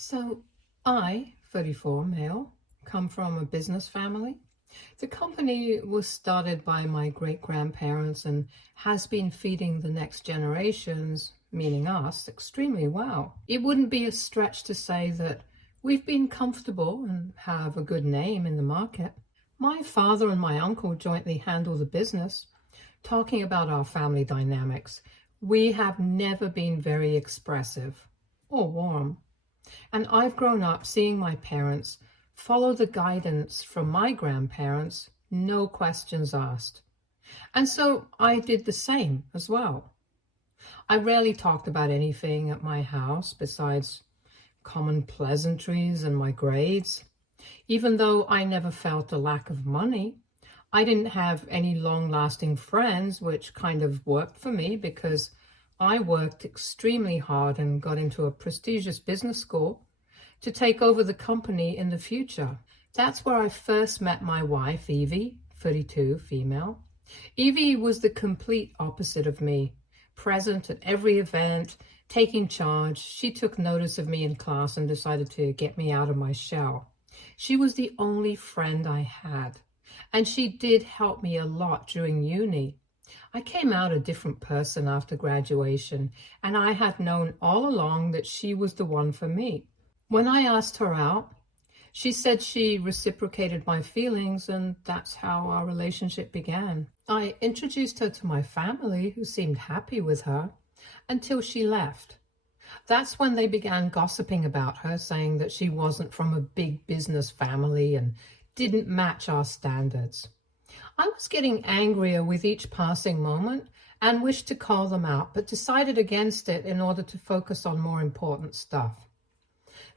So I, 34 male, come from a business family. The company was started by my great-grandparents and has been feeding the next generations, meaning us, extremely well. It wouldn't be a stretch to say that we've been comfortable and have a good name in the market. My father and my uncle jointly handle the business. Talking about our family dynamics, we have never been very expressive or warm. And I've grown up seeing my parents follow the guidance from my grandparents, no questions asked. And so I did the same as well. I rarely talked about anything at my house besides common pleasantries and my grades. Even though I never felt a lack of money, I didn't have any long-lasting friends, which kind of worked for me because I worked extremely hard and got into a prestigious business school to take over the company in the future. That's where I first met my wife, Evie, 32, female. Evie was the complete opposite of me, present at every event, taking charge. She took notice of me in class and decided to get me out of my shell. She was the only friend I had, and she did help me a lot during uni. I came out a different person after graduation, and I had known all along that she was the one for me. When I asked her out, she said she reciprocated my feelings, and that's how our relationship began. I introduced her to my family, who seemed happy with her, until she left. That's when they began gossiping about her, saying that she wasn't from a big business family and didn't match our standards. I was getting angrier with each passing moment and wished to call them out, but decided against it in order to focus on more important stuff.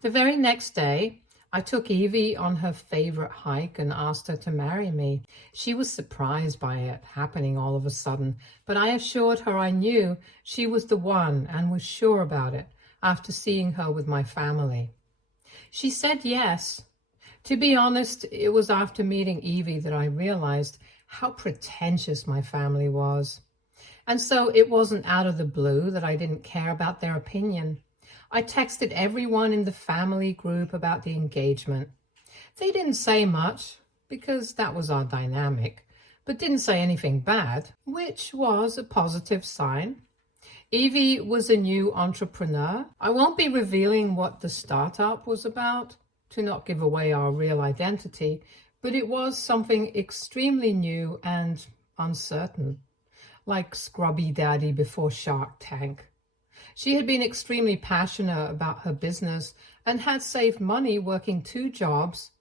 The very next day, I took Evie on her favorite hike and asked her to marry me. She was surprised by it happening all of a sudden, but I assured her I knew she was the one and was sure about it after seeing her with my family. She said yes. To be honest, it was after meeting Evie that I realized how pretentious my family was. And so it wasn't out of the blue that I didn't care about their opinion. I texted everyone in the family group about the engagement. They didn't say much because that was our dynamic, but didn't say anything bad, which was a positive sign. Evie was a new entrepreneur. I won't be revealing what the startup was about to not give away our real identity, but it was something extremely new and uncertain, like Scrubby Daddy before Shark Tank. She had been extremely passionate about her business and had saved money working 2 jobs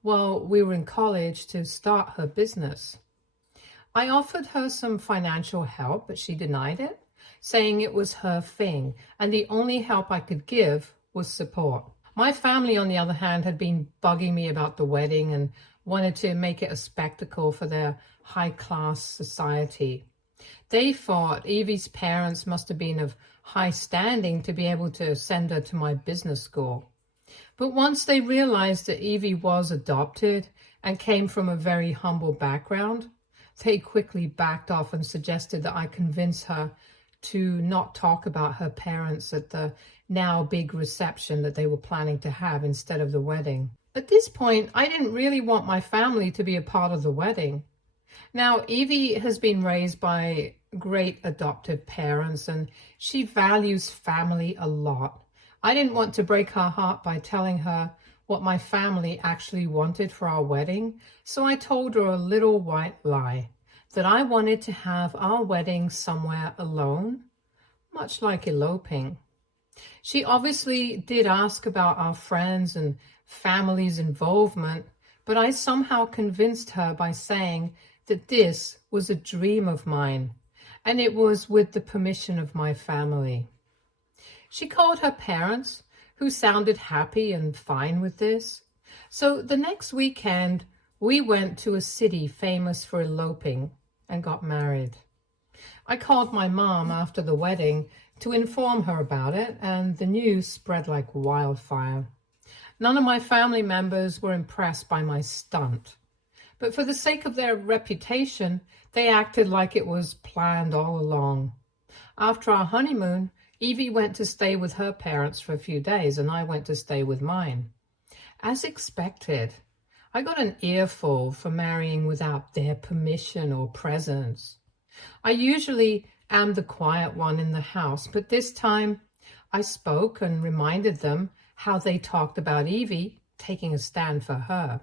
while we were in college to start her business. I offered her some financial help, but she denied it, saying it was her thing, and the only help I could give was support. My family, on the other hand, had been bugging me about the wedding and wanted to make it a spectacle for their high-class society. They thought Evie's parents must have been of high standing to be able to send her to my business school. But once they realized that Evie was adopted and came from a very humble background, they quickly backed off and suggested that I convince her to not talk about her parents at the now big reception that they were planning to have instead of the wedding. At this point, I didn't really want my family to be a part of the wedding. Now, Evie has been raised by great adoptive parents and she values family a lot. I didn't want to break her heart by telling her what my family actually wanted for our wedding, so I told her a little white lie, that I wanted to have our wedding somewhere alone, much like eloping. She obviously did ask about our friends and family's involvement, but I somehow convinced her by saying that this was a dream of mine, and it was with the permission of my family. She called her parents, who sounded happy and fine with this. So the next weekend, we went to a city famous for eloping and got married. I called my mom after the wedding to inform her about it, and the news spread like wildfire. None of my family members were impressed by my stunt, but for the sake of their reputation, they acted like it was planned all along. After our honeymoon, Evie went to stay with her parents for a few days, and I went to stay with mine. As expected, I got an earful for marrying without their permission or presence. I usually am the quiet one in the house, but this time I spoke and reminded them how they talked about Evie taking a stand for her.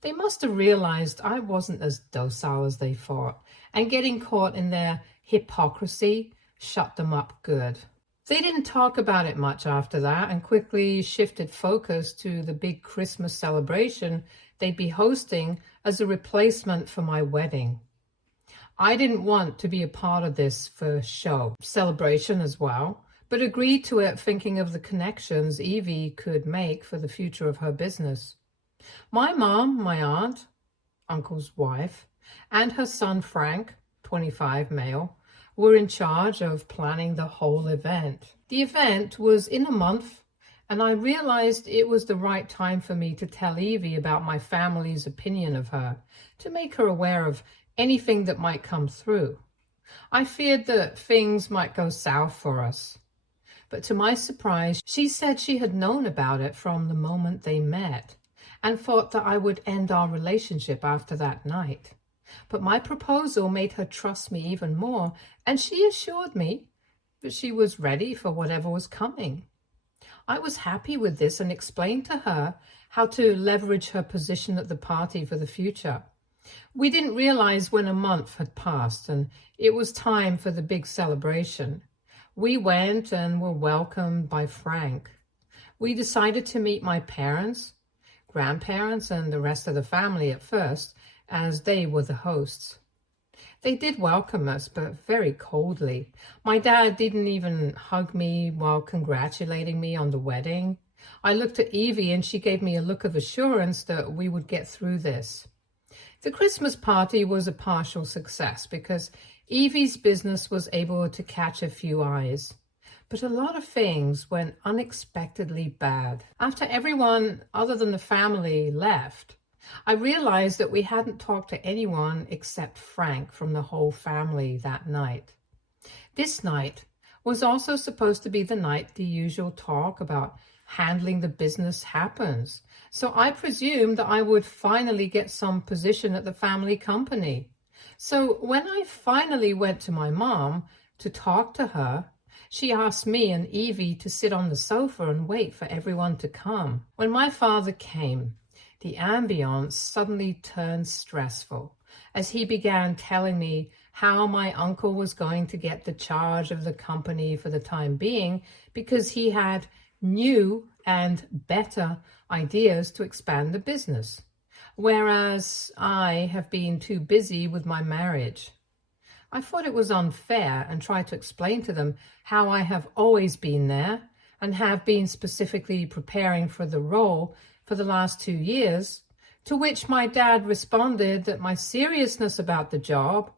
They must have realized I wasn't as docile as they thought, and getting caught in their hypocrisy shut them up good. They didn't talk about it much after that and quickly shifted focus to the big Christmas celebration they'd be hosting as a replacement for my wedding. I didn't want to be a part of this for show celebration as well, but agreed to it thinking of the connections Evie could make for the future of her business. My mom, my aunt, uncle's wife, and her son Frank, 25 male, were in charge of planning the whole event. The event was in a month, and I realized it was the right time for me to tell Evie about my family's opinion of her, to make her aware of anything that might come through. I feared that things might go south for us. But to my surprise, she said she had known about it from the moment they met, and thought that I would end our relationship after that night. But my proposal made her trust me even more, and she assured me that she was ready for whatever was coming. I was happy with this and explained to her how to leverage her position at the party for the future. We didn't realize when a month had passed and it was time for the big celebration. We went and were welcomed by Frank. We decided to meet my parents, grandparents, and the rest of the family at first, as they were the hosts. They did welcome us, but very coldly. My dad didn't even hug me while congratulating me on the wedding. I looked at Evie and she gave me a look of assurance that we would get through this. The Christmas party was a partial success because Evie's business was able to catch a few eyes. But a lot of things went unexpectedly bad. After everyone other than the family left, I realized that we hadn't talked to anyone except Frank from the whole family that night. This night was also supposed to be the night the usual talk about handling the business happens. So I presumed that I would finally get some position at the family company. So when I finally went to my mom to talk to her, she asked me and Evie to sit on the sofa and wait for everyone to come. When my father came, the ambience suddenly turned stressful as he began telling me how my uncle was going to get the charge of the company for the time being because he had new and better ideas to expand the business, whereas I have been too busy with my marriage. I thought it was unfair and tried to explain to them how I have always been there and have been specifically preparing for the role for the last 2 years, to which my dad responded that my seriousness about the job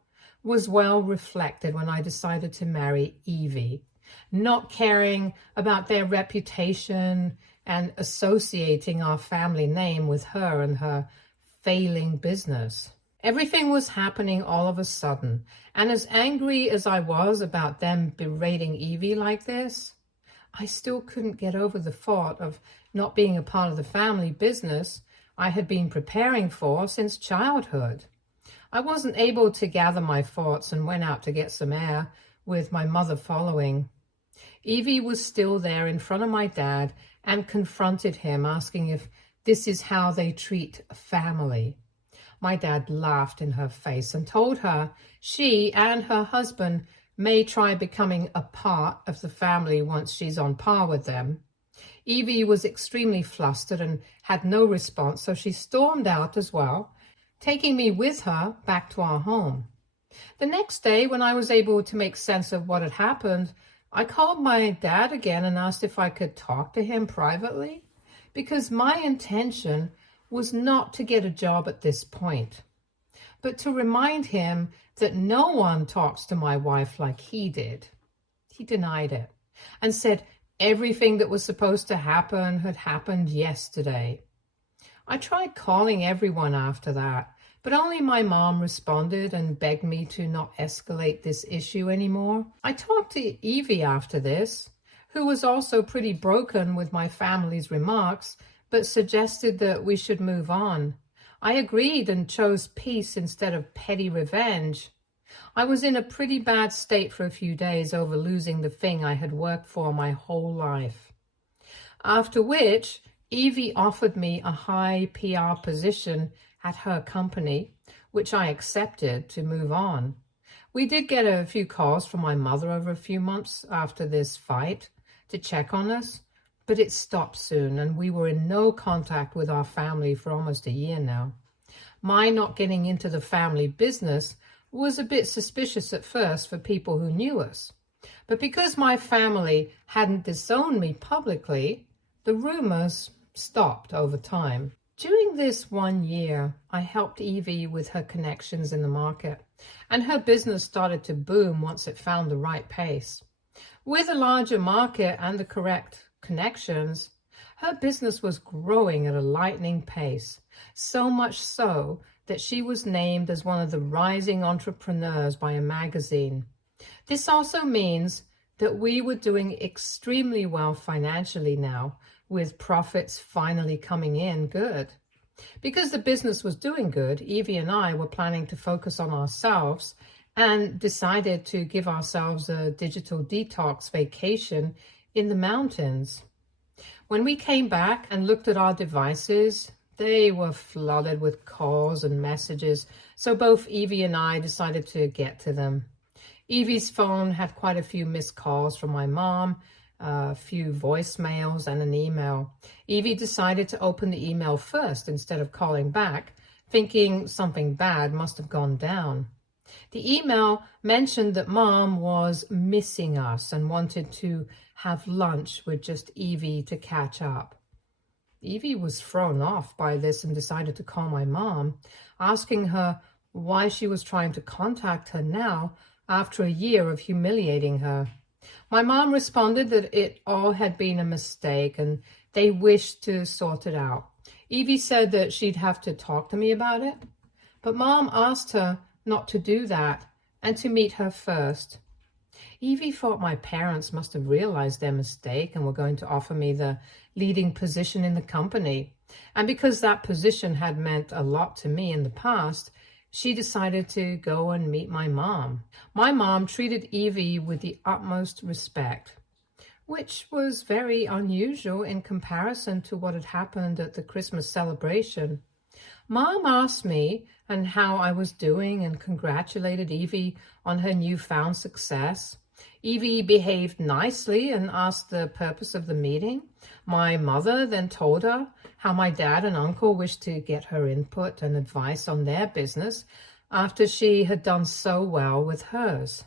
was well reflected when I decided to marry Evie, not caring about their reputation and associating our family name with her and her failing business. Everything was happening all of a sudden, and as angry as I was about them berating Evie like this, I still couldn't get over the thought of not being a part of the family business I had been preparing for since childhood. I wasn't able to gather my thoughts and went out to get some air, with my mother following. Evie was still there in front of my dad and confronted him, asking if this is how they treat a family. My dad laughed in her face and told her she and her husband may try becoming a part of the family once she's on par with them. Evie was extremely flustered and had no response, so she stormed out as well, taking me with her back to our home. The next day, when I was able to make sense of what had happened, I called my dad again and asked if I could talk to him privately, because my intention was not to get a job at this point, but to remind him that no one talks to my wife like he did. He denied it and said everything that was supposed to happen had happened yesterday. I tried calling everyone after that, But only my mom responded and begged me to not escalate this issue anymore. I talked to Evie after this, who was also pretty broken with my family's remarks, but suggested that we should move on. I agreed and chose peace instead of petty revenge. I was in a pretty bad state for a few days over losing the thing I had worked for my whole life. After which, Evie offered me a high PR position at her company, which I accepted to move on. We did get a few calls from my mother over a few months after this fight to check on us, but it stopped soon and we were in no contact with our family for almost a year now. My not getting into the family business was a bit suspicious at first for people who knew us, but because my family hadn't disowned me publicly, the rumors stopped over time. During this 1 year, I helped Evie with her connections in the market, and her business started to boom once it found the right pace. With a larger market and the correct connections, her business was growing at a lightning pace, so much so that she was named as one of the rising entrepreneurs by a magazine. This also means that we were doing extremely well financially now, with profits finally coming in good. Because the business was doing good, Evie and I were planning to focus on ourselves and decided to give ourselves a digital detox vacation in the mountains. When we came back and looked at our devices, they were flooded with calls and messages, so both Evie and I decided to get to them. Evie's phone had quite a few missed calls from my mom, a few voicemails, and an email. Evie decided to open the email first instead of calling back, thinking something bad must have gone down. The email mentioned that Mom was missing us and wanted to have lunch with just Evie to catch up. Evie was thrown off by this and decided to call my mom, asking her why she was trying to contact her now after a year of humiliating her. My mom responded that it all had been a mistake and they wished to sort it out. Evie said that she'd have to talk to me about it, but Mom asked her not to do that and to meet her first. Evie thought my parents must have realized their mistake and were going to offer me the leading position in the company. And because that position had meant a lot to me in the past, she decided to go and meet my mom. My mom treated Evie with the utmost respect, which was very unusual in comparison to what had happened at the Christmas celebration. Mom asked me and how I was doing and congratulated Evie on her newfound success. Evie behaved nicely and asked the purpose of the meeting. My mother then told her how my dad and uncle wished to get her input and advice on their business after she had done so well with hers.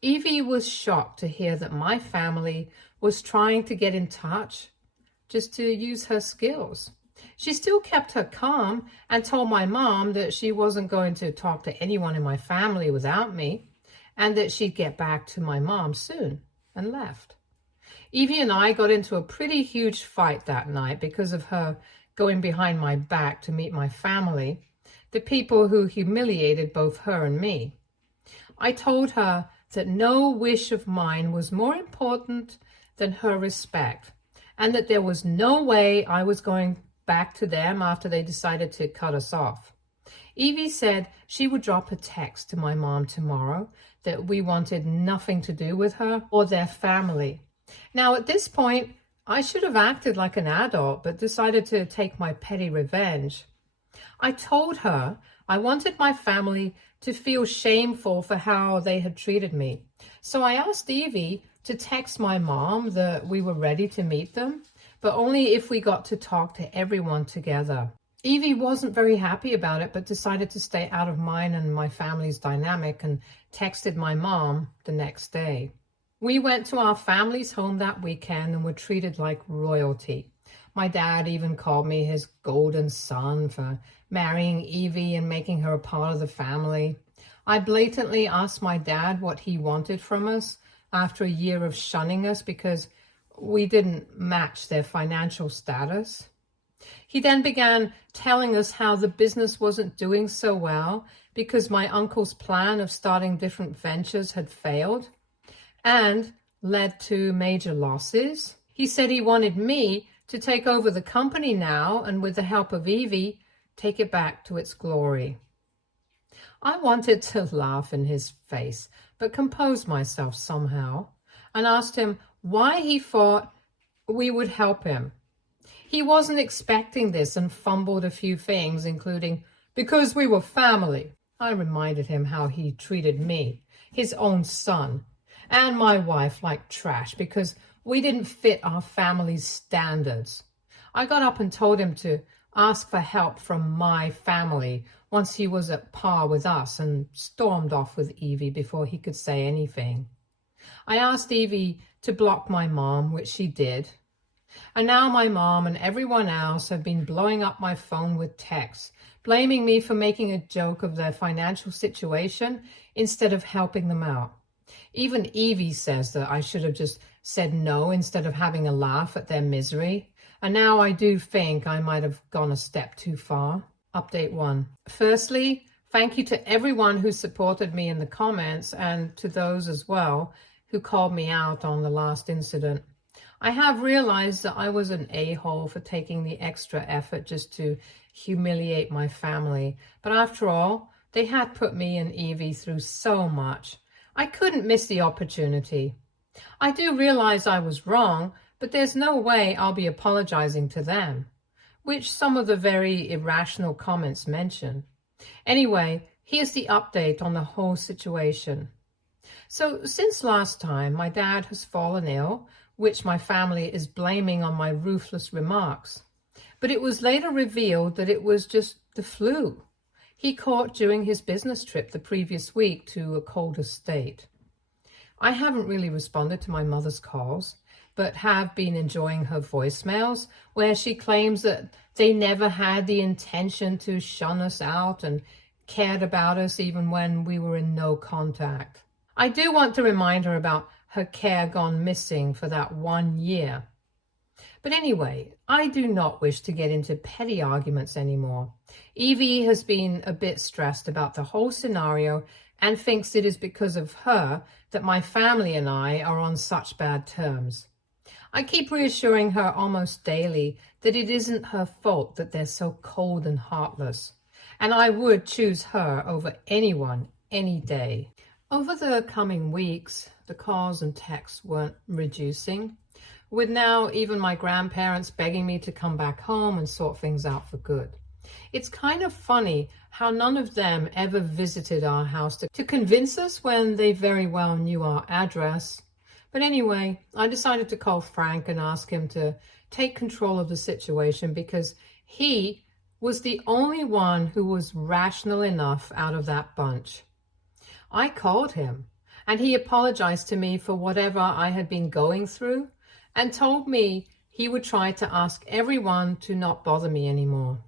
Evie was shocked to hear that my family was trying to get in touch just to use her skills. She still kept her calm and told my mom that she wasn't going to talk to anyone in my family without me and that she'd get back to my mom soon, and left. Evie and I got into a pretty huge fight that night because of her going behind my back to meet my family, the people who humiliated both her and me. I told her that no wish of mine was more important than her respect, and that there was no way I was going back to them after they decided to cut us off. Evie said she would drop a text to my mom tomorrow that we wanted nothing to do with her or their family. Now, at this point, I should have acted like an adult, but decided to take my petty revenge. I told her I wanted my family to feel shameful for how they had treated me. So I asked Evie to text my mom that we were ready to meet them, but only if we got to talk to everyone together. Evie wasn't very happy about it, but decided to stay out of mine and my family's dynamic and texted my mom the next day. We went to our family's home that weekend and were treated like royalty. My dad even called me his golden son for marrying Evie and making her a part of the family. I blatantly asked my dad what he wanted from us after a year of shunning us because we didn't match their financial status. He then began telling us how the business wasn't doing so well because my uncle's plan of starting different ventures had failed and led to major losses. He said he wanted me to take over the company now and, with the help of Evie, take it back to its glory. I wanted to laugh in his face, but composed myself somehow and asked him why he thought we would help him. He wasn't expecting this and fumbled a few things, including, because we were family. I reminded him how he treated me, his own son, and my wife like trash because we didn't fit our family's standards. I got up and told him to ask for help from my family once he was at par with us and stormed off with Evie before he could say anything. I asked Evie to block my mom, which she did. And now my mom and everyone else have been blowing up my phone with texts, blaming me for making a joke of their financial situation instead of helping them out. Even Evie says that I should have just said no instead of having a laugh at their misery. And now I do think I might have gone a step too far. Update 1. Firstly, thank you to everyone who supported me in the comments and to those as well who called me out on the last incident. I have realized that I was an a-hole for taking the extra effort just to humiliate my family. But after all, they had put me and Evie through so much. I couldn't miss the opportunity. I do realize I was wrong, but there's no way I'll be apologizing to them, which some of the very irrational comments mention. Anyway, here's the update on the whole situation. So since last time, my dad has fallen ill, which my family is blaming on my ruthless remarks. But it was later revealed that it was just the flu he caught during his business trip the previous week to a colder state. I haven't really responded to my mother's calls, but have been enjoying her voicemails where she claims that they never had the intention to shun us out and cared about us even when we were in no contact. I do want to remind her about her care gone missing for that 1 year. But anyway, I do not wish to get into petty arguments anymore. Evie has been a bit stressed about the whole scenario and thinks it is because of her that my family and I are on such bad terms. I keep reassuring her almost daily that it isn't her fault that they're so cold and heartless, and I would choose her over anyone any day. Over the coming weeks, the calls and texts weren't reducing, with now even my grandparents begging me to come back home and sort things out for good. It's kind of funny how none of them ever visited our house to convince us when they very well knew our address. But anyway, I decided to call Frank and ask him to take control of the situation because he was the only one who was rational enough out of that bunch. I called him, and he apologized to me for whatever I had been going through and told me he would try to ask everyone to not bother me anymore.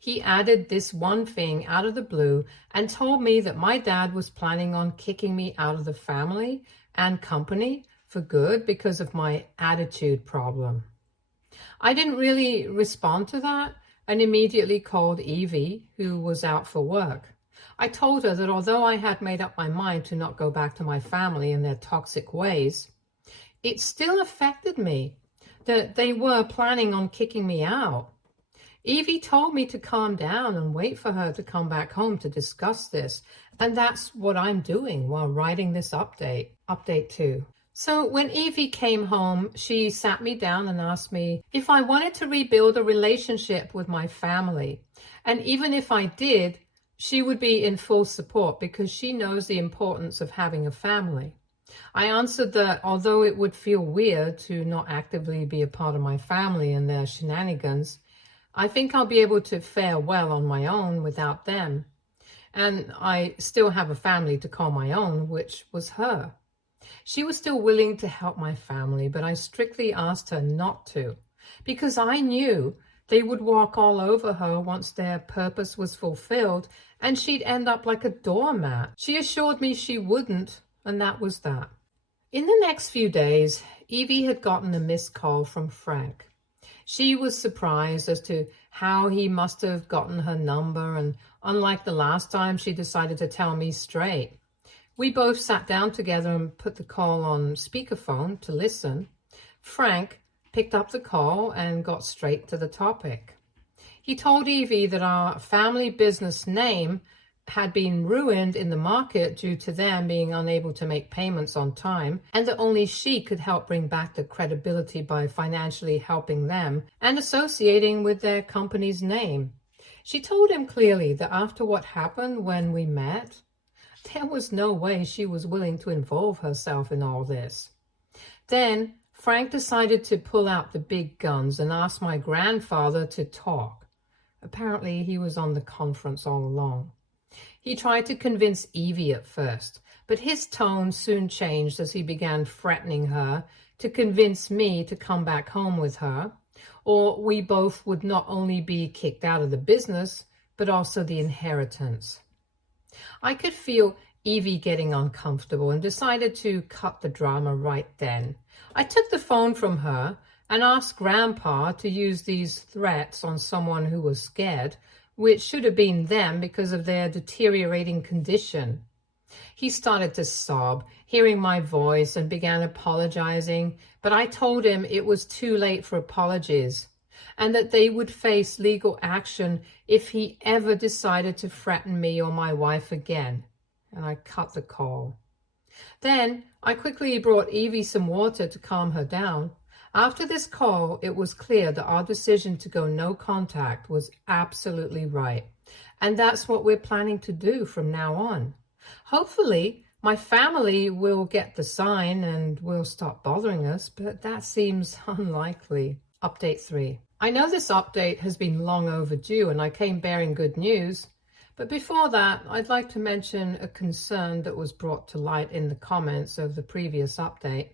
He added this one thing out of the blue and told me that my dad was planning on kicking me out of the family and company for good because of my attitude problem. I didn't really respond to that and immediately called Evie, who was out for work. I told her that although I had made up my mind to not go back to my family and their toxic ways, it still affected me that they were planning on kicking me out. Evie told me to calm down and wait for her to come back home to discuss this, and that's what I'm doing while writing this update. Update 2. So when Evie came home, she sat me down and asked me if I wanted to rebuild a relationship with my family. And even if I did, she would be in full support because she knows the importance of having a family. I answered that although it would feel weird to not actively be a part of my family and their shenanigans, I think I'll be able to fare well on my own without them. And I still have a family to call my own, which was her. She was still willing to help my family, but I strictly asked her not to, because I knew they would walk all over her once their purpose was fulfilled, and she'd end up like a doormat. She assured me she wouldn't, and that was that. In the next few days, Evie had gotten a missed call from Frank. She was surprised as to how he must have gotten her number, and unlike the last time, she decided to tell me straight. We both sat down together and put the call on speakerphone to listen. Frank picked up the call and got straight to the topic. He told Evie that our family business name had been ruined in the market due to them being unable to make payments on time, and that only she could help bring back the credibility by financially helping them and associating with their company's name. She told him clearly that after what happened when we met, there was no way she was willing to involve herself in all this. Then Frank decided to pull out the big guns and ask my grandfather to talk. Apparently he was on the conference all along. He tried to convince Evie at first, but his tone soon changed as he began threatening her to convince me to come back home with her, or we both would not only be kicked out of the business, but also the inheritance. I could feel Evie getting uncomfortable and decided to cut the drama right then. I took the phone from her and asked Grandpa to use these threats on someone who was scared, which should have been them because of their deteriorating condition. He started to sob, hearing my voice, and began apologizing, but I told him it was too late for apologies and that they would face legal action if he ever decided to threaten me or my wife again, and I cut the call. Then I quickly brought Evie some water to calm her down. After this call, it was clear that our decision to go no contact was absolutely right. And that's what we're planning to do from now on. Hopefully, my family will get the sign and will stop bothering us, but that seems unlikely. Update 3. I know this update has been long overdue and I came bearing good news. But before that, I'd like to mention a concern that was brought to light in the comments of the previous update.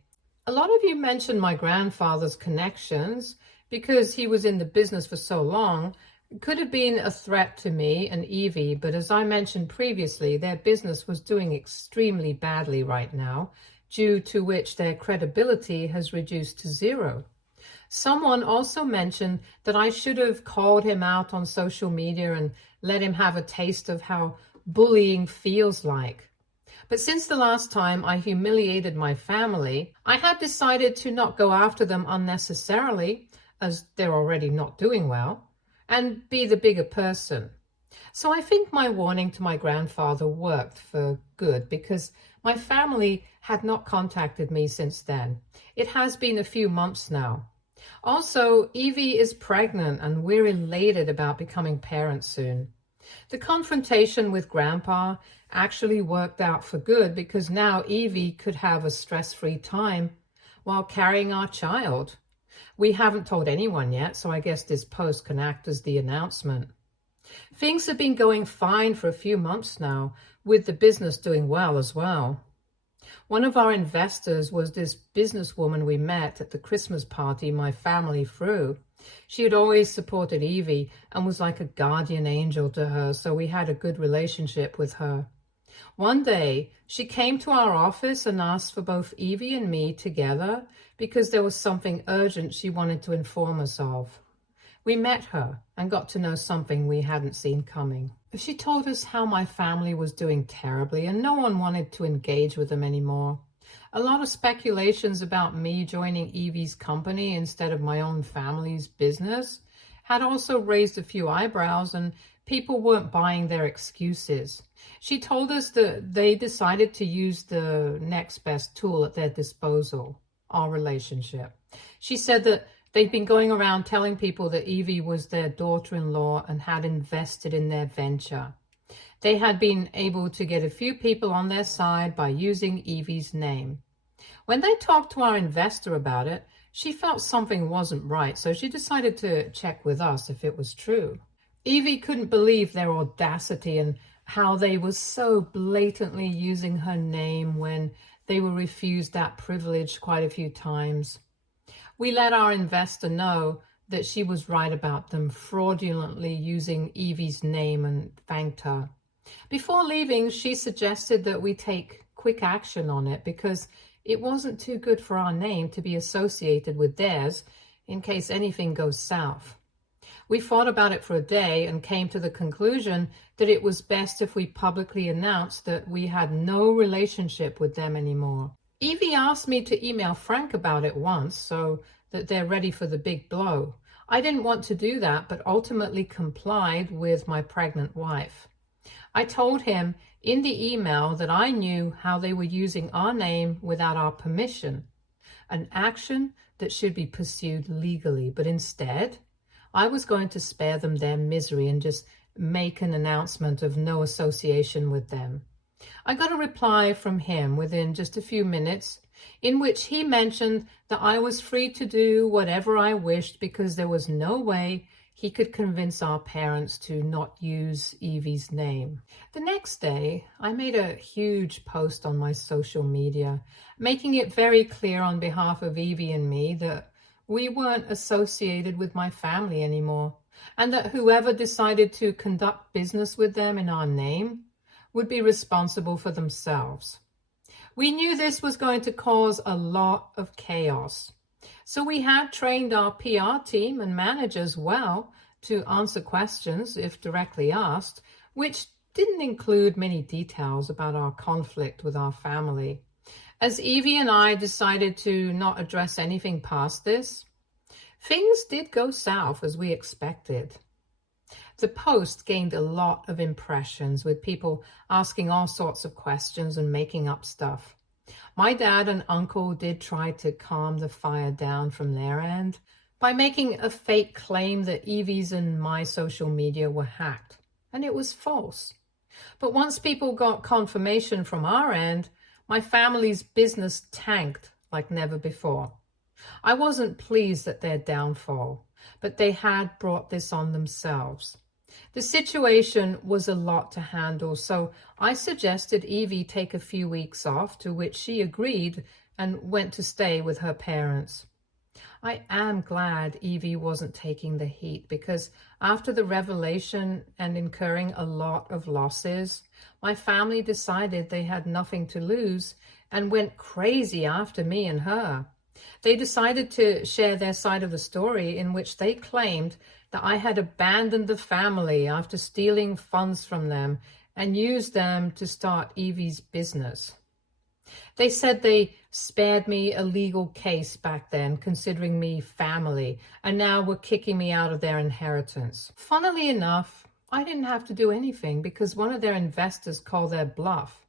A lot of you mentioned my grandfather's connections because he was in the business for so long. It could have been a threat to me and Evie, but as I mentioned previously, their business was doing extremely badly right now, due to which their credibility has reduced to zero. Someone also mentioned that I should have called him out on social media and let him have a taste of how bullying feels like. But since the last time I humiliated my family, I have decided to not go after them unnecessarily, as they're already not doing well, and be the bigger person. So I think my warning to my grandfather worked for good because my family had not contacted me since then. It has been a few months now. Also, Evie is pregnant and we're elated about becoming parents soon. The confrontation with Grandpa actually worked out for good because now Evie could have a stress-free time while carrying our child. We haven't told anyone yet, so I guess this post can act as the announcement. Things have been going fine for a few months now, with the business doing well as well. One of our investors was this businesswoman we met at the Christmas party my family threw. She had always supported Evie and was like a guardian angel to her, so we had a good relationship with her. One day, she came to our office and asked for both Evie and me together because there was something urgent she wanted to inform us of. We met her and got to know something we hadn't seen coming. She told us how my family was doing terribly and no one wanted to engage with them anymore. A lot of speculations about me joining Evie's company instead of my own family's business had also raised a few eyebrows, and people weren't buying their excuses. She told us that they decided to use the next best tool at their disposal, our relationship. She said that they'd been going around telling people that Evie was their daughter-in-law and had invested in their venture. They had been able to get a few people on their side by using Evie's name. When they talked to our investor about it, she felt something wasn't right, so she decided to check with us if it was true. Evie couldn't believe their audacity and how they were so blatantly using her name when they were refused that privilege quite a few times. We let our investor know that she was right about them fraudulently using Evie's name and thanked her. Before leaving, she suggested that we take quick action on it because it wasn't too good for our name to be associated with theirs, in case anything goes south. We thought about it for a day and came to the conclusion that it was best if we publicly announced that we had no relationship with them anymore. Evie asked me to email Frank about it once so that they're ready for the big blow. I didn't want to do that, but ultimately complied with my pregnant wife. I told him in the email that I knew how they were using our name without our permission, an action that should be pursued legally, but instead, I was going to spare them their misery and just make an announcement of no association with them. I got a reply from him within just a few minutes in which he mentioned that I was free to do whatever I wished because there was no way he could convince our parents to not use Evie's name. The next day, I made a huge post on my social media, making it very clear on behalf of Evie and me that we weren't associated with my family anymore, and that whoever decided to conduct business with them in our name would be responsible for themselves. We knew this was going to cause a lot of chaos. So we had trained our PR team and managers well to answer questions if directly asked, which didn't include many details about our conflict with our family. As Evie and I decided to not address anything past this, things did go south as we expected. The post gained a lot of impressions with people asking all sorts of questions and making up stuff. My dad and uncle did try to calm the fire down from their end by making a fake claim that Evie's and my social media were hacked, and it was false. But once people got confirmation from our end, my family's business tanked like never before. I wasn't pleased at their downfall, but they had brought this on themselves. The situation was a lot to handle, so I suggested Evie take a few weeks off, to which she agreed and went to stay with her parents. I am glad Evie wasn't taking the heat because after the revelation and incurring a lot of losses, my family decided they had nothing to lose and went crazy after me and her. They decided to share their side of the story in which they claimed that I had abandoned the family after stealing funds from them and used them to start Evie's business. They said they spared me a legal case back then, considering me family, and now were kicking me out of their inheritance. Funnily enough, I didn't have to do anything because one of their investors called their bluff,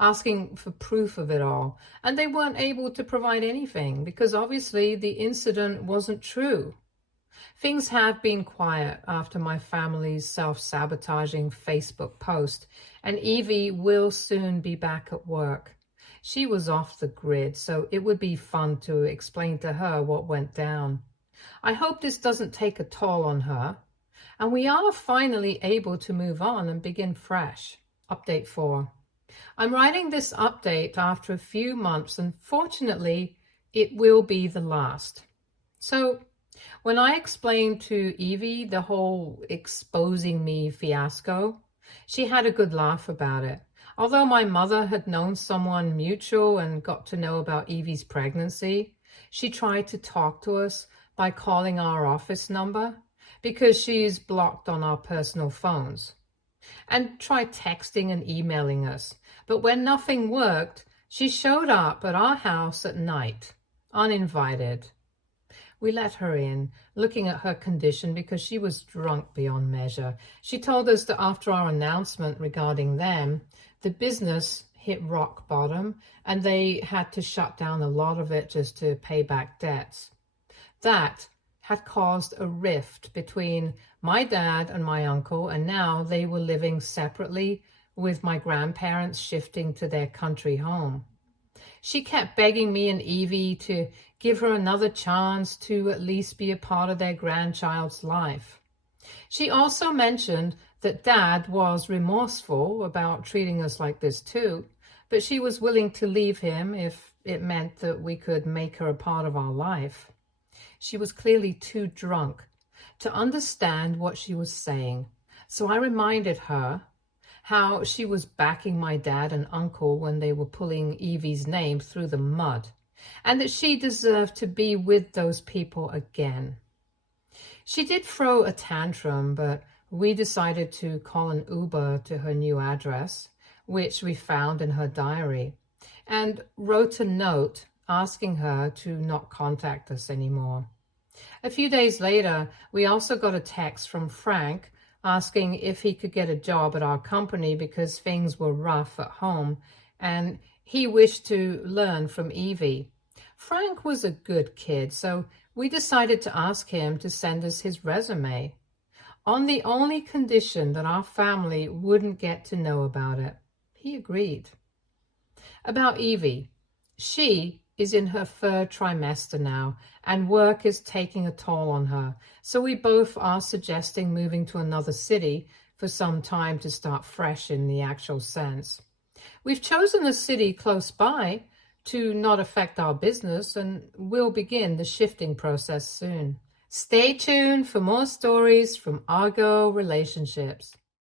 asking for proof of it all, and they weren't able to provide anything because obviously the incident wasn't true. Things have been quiet after my family's self-sabotaging Facebook post, and Evie will soon be back at work. She was off the grid, so it would be fun to explain to her what went down. I hope this doesn't take a toll on her, and we are finally able to move on and begin fresh. Update 4. I'm writing this update after a few months, and fortunately, it will be the last. So, when I explained to Evie the whole exposing me fiasco, she had a good laugh about it. Although my mother had known someone mutual and got to know about Evie's pregnancy, she tried to talk to us by calling our office number because she's blocked on our personal phones, and tried texting and emailing us. But when nothing worked, she showed up at our house at night, uninvited. We let her in, looking at her condition because she was drunk beyond measure. She told us that after our announcement regarding them, the business hit rock bottom and they had to shut down a lot of it just to pay back debts. That had caused a rift between my dad and my uncle, and now they were living separately with my grandparents shifting to their country home. She kept begging me and Evie to give her another chance to at least be a part of their grandchild's life. She also mentioned that Dad was remorseful about treating us like this too, but she was willing to leave him if it meant that we could make her a part of our life. She was clearly too drunk to understand what she was saying, so I reminded her how she was backing my dad and uncle when they were pulling Evie's name through the mud. and that she deserved to be with those people again. She did throw a tantrum, but we decided to call an Uber to her new address, which we found in her diary, and wrote a note asking her to not contact us anymore. A few days later, we also got a text from Frank asking if he could get a job at our company because things were rough at home, and he wished to learn from Evie. Frank was a good kid, so we decided to ask him to send us his resume, on the only condition that our family wouldn't get to know about it. He agreed. About Evie, she is in her third trimester now, and work is taking a toll on her, so we both are suggesting moving to another city for some time to start fresh in the actual sense. We've chosen a city close by to not affect our business, and we'll begin the shifting process soon. Stay tuned for more stories from Argo Relationships.